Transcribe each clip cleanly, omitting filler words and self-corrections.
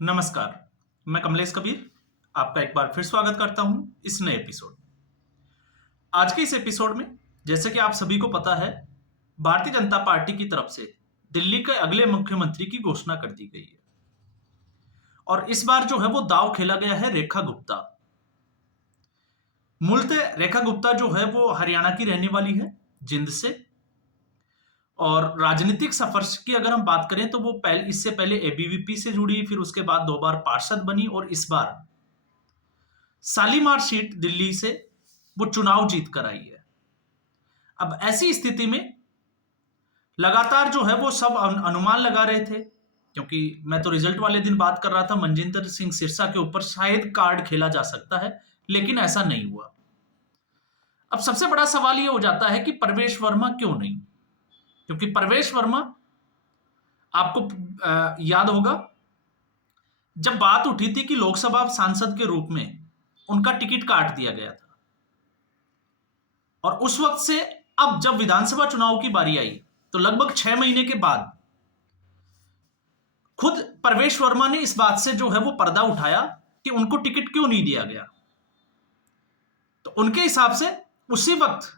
नमस्कार, मैं कमलेश कबीर आपका एक बार फिर स्वागत करता हूं इस नए एपिसोड। आज के इस एपिसोड में जैसे कि आप सभी को पता है, भारतीय जनता पार्टी की तरफ से दिल्ली के अगले मुख्यमंत्री की घोषणा कर दी गई है और इस बार जो है वो दांव खेला गया है रेखा गुप्ता। मूलतः रेखा गुप्ता जो है वो हरियाणा की रहने वाली है, जिंद से। और राजनीतिक सफर की अगर हम बात करें तो वो इससे पहले एबीवीपी से जुड़ी, फिर उसके बाद 2 बार पार्षद बनी और इस बार शालीमार सीट दिल्ली से वो चुनाव जीत कर आई है। अब ऐसी स्थिति में लगातार जो है वो सब अनुमान लगा रहे थे, क्योंकि मैं तो रिजल्ट वाले दिन बात कर रहा था मनजिंदर सिंह सिरसा के ऊपर शायद कार्ड खेला जा सकता है, लेकिन ऐसा नहीं हुआ। अब सबसे बड़ा सवाल ये हो जाता है कि प्रवेश वर्मा क्यों नहीं? क्योंकि प्रवेश वर्मा, आपको याद होगा जब बात उठी थी कि लोकसभा सांसद के रूप में उनका टिकट काट दिया गया था, और उस वक्त से अब जब विधानसभा चुनाव की बारी आई तो लगभग 6 महीने के बाद खुद प्रवेश वर्मा ने इस बात से जो है वो पर्दा उठाया कि उनको टिकट क्यों नहीं दिया गया। तो उनके हिसाब से उसी वक्त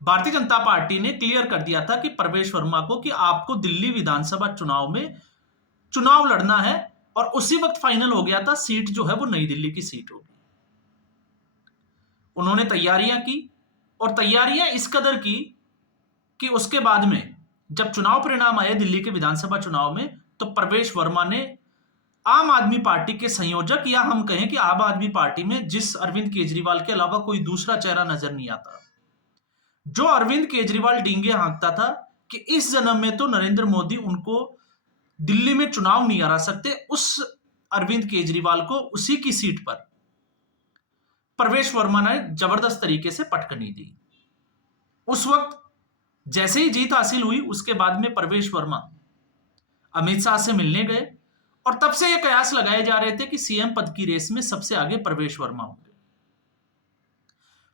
भारतीय जनता पार्टी ने क्लियर कर दिया था कि प्रवेश वर्मा को कि आपको दिल्ली विधानसभा चुनाव में चुनाव लड़ना है, और उसी वक्त फाइनल हो गया था सीट जो है वो नई दिल्ली की सीट होगी। उन्होंने तैयारियां की और तैयारियां इस कदर की कि उसके बाद में जब चुनाव परिणाम आए दिल्ली के विधानसभा चुनाव में, तो प्रवेश वर्मा ने आम आदमी पार्टी के संयोजक, या हम कहें कि आम आदमी पार्टी में जिस अरविंद केजरीवाल के अलावा कोई दूसरा चेहरा नजर नहीं आता, जो अरविंद केजरीवाल डींगे हाँकता था कि इस जन्म में तो नरेंद्र मोदी उनको दिल्ली में चुनाव नहीं हरा सकते, उस अरविंद केजरीवाल को उसी की सीट पर प्रवेश वर्मा ने जबरदस्त तरीके से पटकनी दी। उस वक्त जैसे ही जीत हासिल हुई, उसके बाद में प्रवेश वर्मा अमित शाह से मिलने गए और तब से यह कयास लगाए जा रहे थे कि सीएम पद की रेस में सबसे आगे प्रवेश वर्मा होंगे।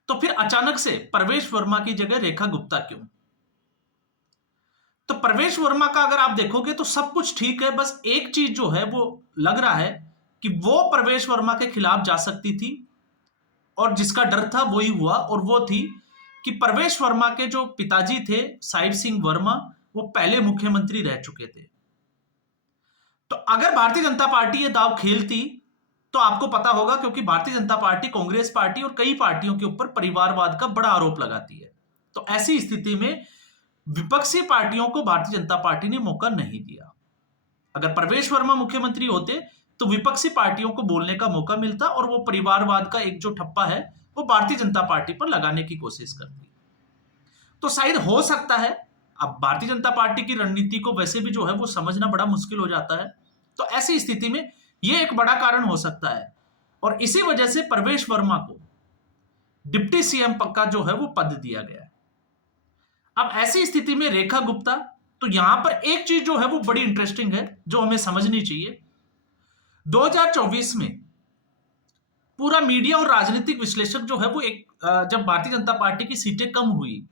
तो फिर अचानक से प्रवेश वर्मा की जगह रेखा गुप्ता क्यों? तो प्रवेश वर्मा का अगर आप देखोगे तो सब कुछ ठीक है, बस एक चीज जो है वो लग रहा है कि वो प्रवेश वर्मा के खिलाफ जा सकती थी, और जिसका डर था वही हुआ, और वो थी कि प्रवेश वर्मा के जो पिताजी थे साहिब सिंह वर्मा, वो पहले मुख्यमंत्री रह चुके थे। तो अगर भारतीय जनता पार्टी ये दांव खेलती तो आपको पता होगा, क्योंकि भारतीय जनता पार्टी कांग्रेस पार्टी और कई पार्टियों के ऊपर परिवारवाद का बड़ा आरोप लगाती है। तो ऐसी स्थिति में विपक्षी पार्टियों को भारतीय जनता पार्टी ने मौका नहीं दिया। अगर प्रवेश वर्मा मुख्यमंत्री होते तो विपक्षी पार्टियों को बोलने का मौका मिलता, और वो परिवारवाद का एक जो ठप्पा है वो भारतीय जनता पार्टी पर लगाने की कोशिश करती। तो शायद हो सकता है, अब भारतीय जनता पार्टी की रणनीति को वैसे भी जो है वो समझना बड़ा मुश्किल हो जाता है, तो ऐसी स्थिति में यह एक बड़ा कारण हो सकता है, और इसी वजह से प्रवेश वर्मा को डिप्टी सीएम का जो है वो पद दिया गया है। अब ऐसी स्थिति में रेखा गुप्ता, तो यहां पर एक चीज जो है वो बड़ी इंटरेस्टिंग है जो हमें समझनी चाहिए। 2024 में पूरा मीडिया और राजनीतिक विश्लेषक जो है वो जब भारतीय जनता पार्टी की सीटें कम हुई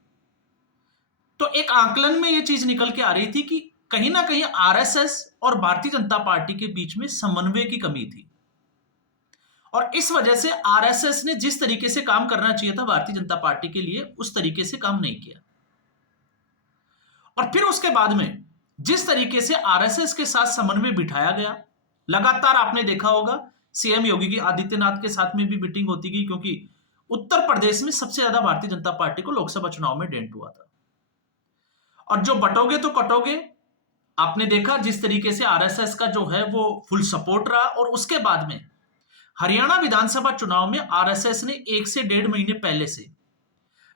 तो एक आकलन में यह चीज निकल के आ रही थी कि कहीं ना कहीं आरएसएस और भारतीय जनता पार्टी के बीच में समन्वय की कमी थी, और इस वजह से आरएसएस ने जिस तरीके से काम करना चाहिए था भारतीय जनता पार्टी के लिए, उस तरीके से काम नहीं किया। और फिर उसके बाद में जिस तरीके से आरएसएस के साथ समन्वय बिठाया गया, लगातार आपने देखा होगा सीएम योगी आदित्यनाथ के साथ में भी मीटिंग होती गई, क्योंकि उत्तर प्रदेश में सबसे ज्यादा भारतीय जनता पार्टी को लोकसभा चुनाव में डेंट हुआ था। और जो बटोगे तो कटोगे, आपने देखा जिस तरीके से आरएसएस का जो है वो फुल सपोर्ट रहा, और उसके बाद में हरियाणा विधानसभा चुनाव में आरएसएस ने 1 से 1.5 महीने पहले से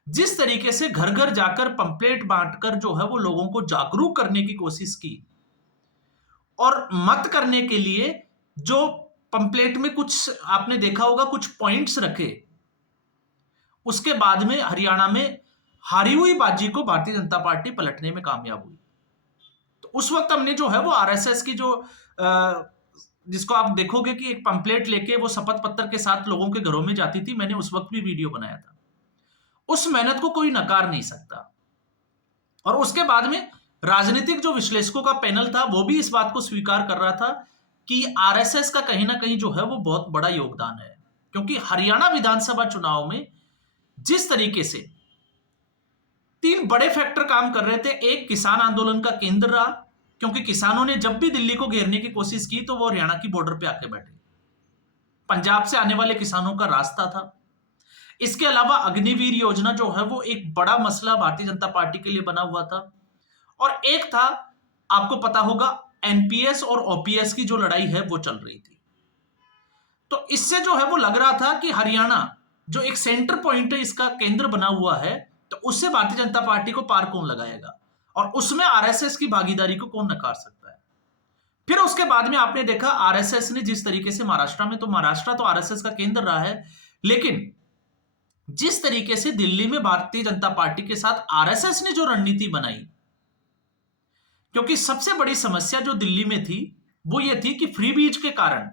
जिस तरीके से घर घर जाकर पंपलेट बांटकर जो है वो लोगों को जागरूक करने की कोशिश की, और मत करने के लिए जो पंपलेट में कुछ आपने देखा होगा कुछ पॉइंट्स रखे, उसके बाद में हरियाणा में हारी हुई बाजी को भारतीय जनता पार्टी पलटने में कामयाब हुई। तो उस वक्त हमने जो है वो आरएसएस की जो जिसको आप देखोगे कि एक पंपलेट लेके वो शपथ पत्र के साथ लोगों के घरों में जाती थी, मैंने उस वक्त भी वीडियो बनाया था, उस मेहनत को कोई नकार नहीं सकता। और उसके बाद में राजनीतिक जो विश्लेषकों का पैनल था वो भी इस बात को स्वीकार कर रहा था कि आरएसएस का कहीं ना कहीं जो है वो बहुत बड़ा योगदान है, क्योंकि हरियाणा विधानसभा चुनाव में जिस तरीके से तीन बड़े फैक्टर काम कर रहे थे। एक, किसान आंदोलन का केंद्र रहा, क्योंकि किसानों ने जब भी दिल्ली को घेरने की कोशिश की तो वो हरियाणा की बॉर्डर पे आके बैठे, पंजाब से आने वाले किसानों का रास्ता था। इसके अलावा अग्निवीर योजना जो है वो एक बड़ा मसला भारतीय जनता पार्टी के लिए बना हुआ था। और एक था, आपको पता होगा, एनपीएस और ओपीएस की जो लड़ाई है वो चल रही थी। तो इससे जो है वो लग रहा था कि हरियाणा जो एक सेंटर पॉइंट है, इसका केंद्र बना हुआ है, तो उससे भारतीय जनता पार्टी को पार कौन लगाएगा और उसमें आरएसएस की भागीदारी को कौन नकार सकता है। फिर उसके बाद में आपने देखा आरएसएस ने जिस तरीके से महाराष्ट्र में, तो महाराष्ट्र तो आरएसएस का केंद्र रहा है, लेकिन जिस तरीके से दिल्ली में भारतीय जनता पार्टी के साथ आरएसएस ने जो रणनीति बनाई, क्योंकि सबसे बड़ी समस्या जो दिल्ली में थी वो ये थी कि फ्री बीज के कारण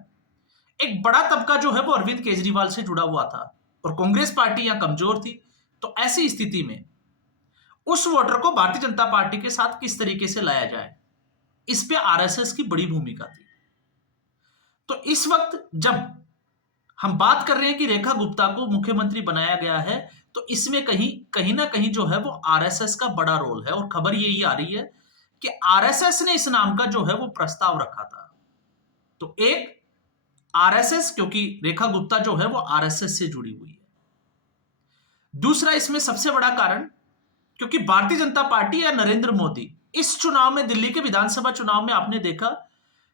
एक बड़ा तबका जो है वो अरविंद केजरीवाल से जुड़ा हुआ था और कांग्रेस पार्टी यहां कमजोर थी। तो ऐसी स्थिति में उस वोटर को भारतीय जनता पार्टी के साथ किस तरीके से लाया जाए, इस पे आरएसएस की बड़ी भूमिका थी। तो इस वक्त जब हम बात कर रहे हैं कि रेखा गुप्ता को मुख्यमंत्री बनाया गया है, तो इसमें कहीं कहीं ना कहीं जो है वो आरएसएस का बड़ा रोल है। और खबर यही आ रही है कि आरएसएस ने इस नाम का जो है वो प्रस्ताव रखा था। तो एक, आरएसएस, क्योंकि रेखा गुप्ता जो है वो आरएसएस से जुड़ी हुई है। दूसरा, इसमें सबसे बड़ा कारण, क्योंकि भारतीय जनता पार्टी या नरेंद्र मोदी इस चुनाव में, दिल्ली के विधानसभा चुनाव में आपने देखा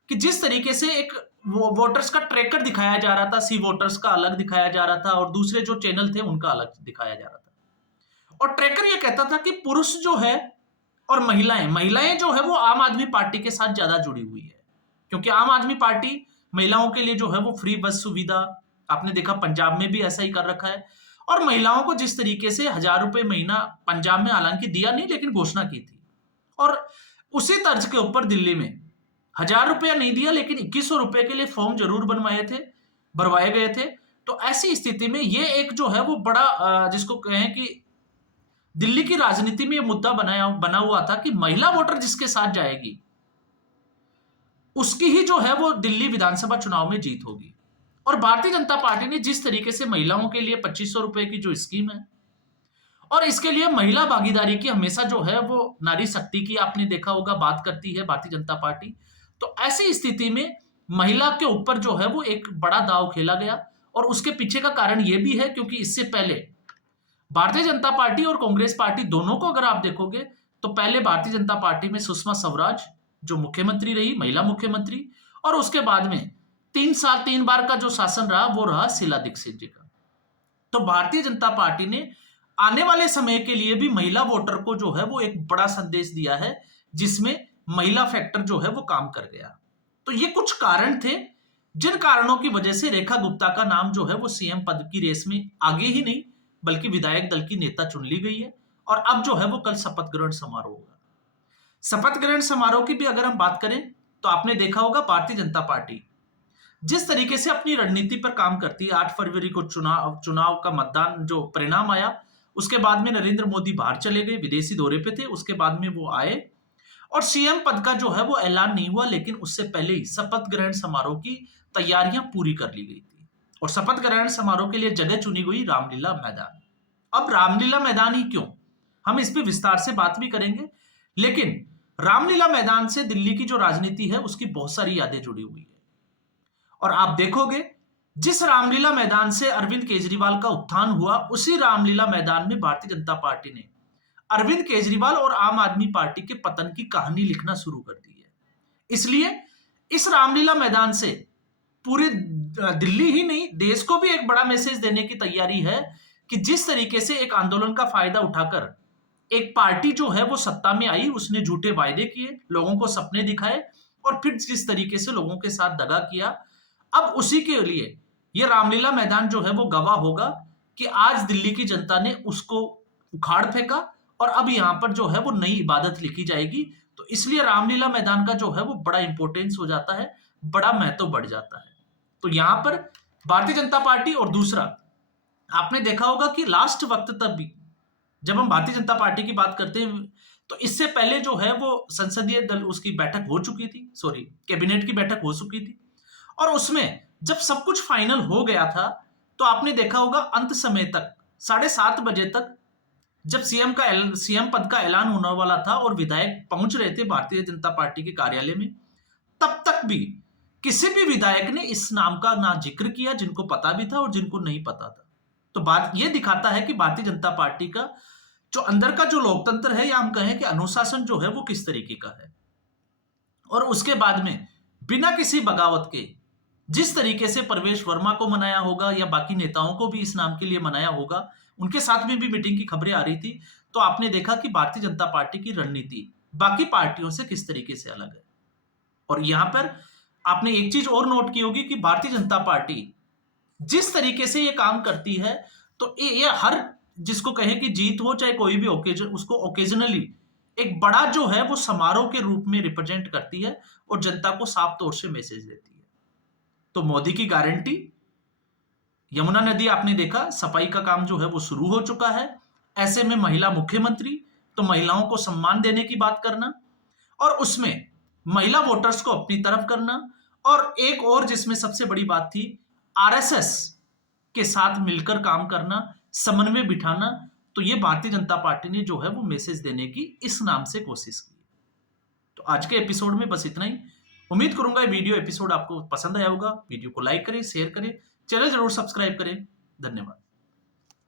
कि जिस तरीके से एक वोटर्स का ट्रैकर दिखाया जा रहा था, सी वोटर्स का अलग दिखाया जा रहा था और दूसरे जो चैनल थे उनका अलग दिखाया जा रहा था। और ट्रैकर ये कहता था कि पुरुष जो है और महिलाएं जो है वो आम आदमी पार्टी के साथ ज्यादा जुड़ी हुई है, क्योंकि आम आदमी पार्टी महिलाओं के लिए जो है वो फ्री बस सुविधा, आपने देखा पंजाब में भी ऐसा ही कर रखा है। और महिलाओं को जिस तरीके से 1,000 रुपए महीना पंजाब में हालांकि दिया नहीं, लेकिन घोषणा की थी, और उसी तर्ज के ऊपर दिल्ली में 1,000 रुपया नहीं दिया, लेकिन 2,100 रुपए के लिए फॉर्म जरूर भरवाए गए थे। तो ऐसी स्थिति में ये एक जो है वो बड़ा, जिसको कहें कि दिल्ली की राजनीति में ये मुद्दा बना हुआ था कि महिला वोटर जिसके साथ जाएगी उसकी ही जो है वो दिल्ली विधानसभा चुनाव में जीत होगी। और भारतीय जनता पार्टी ने जिस तरीके से महिलाओं के लिए 2,500 रुपए की जो स्कीम है, और इसके लिए महिला भागीदारी की हमेशा जो है वो नारी शक्ति की, आपने देखा होगा, बात करती है भारतीय जनता पार्टी। तो ऐसी स्थिति में महिला के ऊपर जो है वो एक बड़ा दांव खेला गया। और उसके पीछे का कारण यह भी है क्योंकि इससे पहले भारतीय जनता पार्टी और कांग्रेस पार्टी दोनों को अगर आप देखोगे तो पहले भारतीय जनता पार्टी में सुषमा स्वराज जो मुख्यमंत्री रही, महिला मुख्यमंत्री, और उसके बाद में 3 बार का जो शासन रहा वो रहा शीला दीक्षित जी का। तो भारतीय जनता पार्टी ने आने वाले समय के लिए भी महिला वोटर को जो है वो एक बड़ा संदेश दिया है, जिसमें महिला फैक्टर जो है वो काम कर गया। तो ये कुछ कारण थे जिन कारणों की वजह से रेखा गुप्ता का नाम जो है वो सीएम पद की रेस में आगे ही नहीं बल्कि विधायक दल की नेता चुन ली गई है। और अब जो है वो कल शपथ ग्रहण समारोह होगा। शपथ ग्रहण समारोह की भी अगर हम बात करें तो आपने देखा होगा भारतीय जनता पार्टी जिस तरीके से अपनी रणनीति पर काम करती है। 8 फरवरी को चुनाव का मतदान जो परिणाम आया, उसके बाद में नरेंद्र मोदी बाहर चले गए, विदेशी दौरे पे थे, उसके बाद में वो आए और सीएम पद का जो है वो ऐलान नहीं हुआ, लेकिन उससे पहले ही शपथ ग्रहण समारोह की तैयारियां पूरी कर ली गई थी। और शपथ ग्रहण समारोह के लिए जगह चुनी गई रामलीला मैदान। अब रामलीला मैदान ही क्यों, हम इस पर विस्तार से बात भी करेंगे, लेकिन रामलीला मैदान से दिल्ली की जो राजनीति है उसकी बहुत सारी यादें जुड़ी हुई है। और आप देखोगे जिस रामलीला मैदान से अरविंद केजरीवाल का उत्थान हुआ, उसी रामलीला मैदान में भारतीय जनता पार्टी ने अरविंद केजरीवाल और आम आदमी पार्टी के पतन की कहानी लिखना शुरू कर दी है। इसलिए इस रामलीला मैदान से पूरे दिल्ली ही नहीं, देश को भी एक बड़ा मैसेज देने की तैयारी है कि जिस तरीके से एक आंदोलन का फायदा उठाकर एक पार्टी जो है वो सत्ता में आई, उसने झूठे वायदे किए, लोगों को सपने दिखाए और फिर जिस तरीके से लोगों के साथ दगा किया, अब उसी के लिए यह रामलीला मैदान जो है वो गवाह होगा कि आज दिल्ली की जनता ने उसको उखाड़ फेंका और अब यहां पर जो है वो नई इबादत लिखी जाएगी। तो इसलिए रामलीला मैदान का जो है वो बड़ा इंपॉर्टेंस हो जाता है, बड़ा महत्व बढ़ जाता है। तो यहां पर भारतीय जनता पार्टी, और दूसरा आपने देखा होगा कि लास्ट वक्त तक भी जब हम भारतीय जनता पार्टी की बात करते हैं तो इससे पहले जो है वो संसदीय दल उसकी बैठक हो चुकी थी, कैबिनेट की बैठक हो चुकी थी, और उसमें जब सब कुछ फाइनल हो गया था तो आपने देखा होगा अंत समय तक 7:30 बजे तक जब सीएम पद का ऐलान होने वाला था और विधायक पहुंच रहे थे भारतीय जनता पार्टी के कार्यालय में, तब तक भी किसी भी विधायक ने इस नाम का ना जिक्र किया जिनको पता भी था और जिनको नहीं पता था। तो बात यह दिखाता है कि भारतीय जनता पार्टी का जो अंदर का जो लोकतंत्र है या हम कहें कि अनुशासन जो है वो किस तरीके का है। और उसके बाद में बिना किसी बगावत के जिस तरीके से प्रवेश वर्मा को मनाया होगा या बाकी नेताओं को भी इस नाम के लिए मनाया होगा, उनके साथ में भी मीटिंग की खबरें आ रही थी, तो आपने देखा कि भारतीय जनता पार्टी की रणनीति बाकी पार्टियों से किस तरीके से अलग है। और यहां पर आपने एक चीज और नोट की होगी कि भारतीय जनता पार्टी जिस तरीके से ये काम करती है, तो ये हर जिसको कहें कि जीत हो चाहे कोई भी ओकेजन, उसको ओकेजनली एक बड़ा जो है वो समारोह के रूप में रिप्रेजेंट करती है और जनता को साफ तौर से मैसेज देती है। तो मोदी की गारंटी, यमुना नदी आपने देखा सफाई का काम जो है वो शुरू हो चुका है। ऐसे में महिला मुख्यमंत्री, तो महिलाओं को सम्मान देने की बात करना और उसमें महिला वोटर्स को अपनी तरफ करना, और एक और जिसमें सबसे बड़ी बात थी आरएसएस के साथ मिलकर काम करना, समन्वय बिठाना। तो ये भारतीय जनता पार्टी ने जो है वो मैसेज देने की इस नाम से कोशिश की। तो आज के एपिसोड में बस इतना ही। उम्मीद करूंगा ये वीडियो एपिसोड आपको पसंद आया होगा। वीडियो को लाइक करें, शेयर करें, चैनल जरूर सब्सक्राइब करें। धन्यवाद।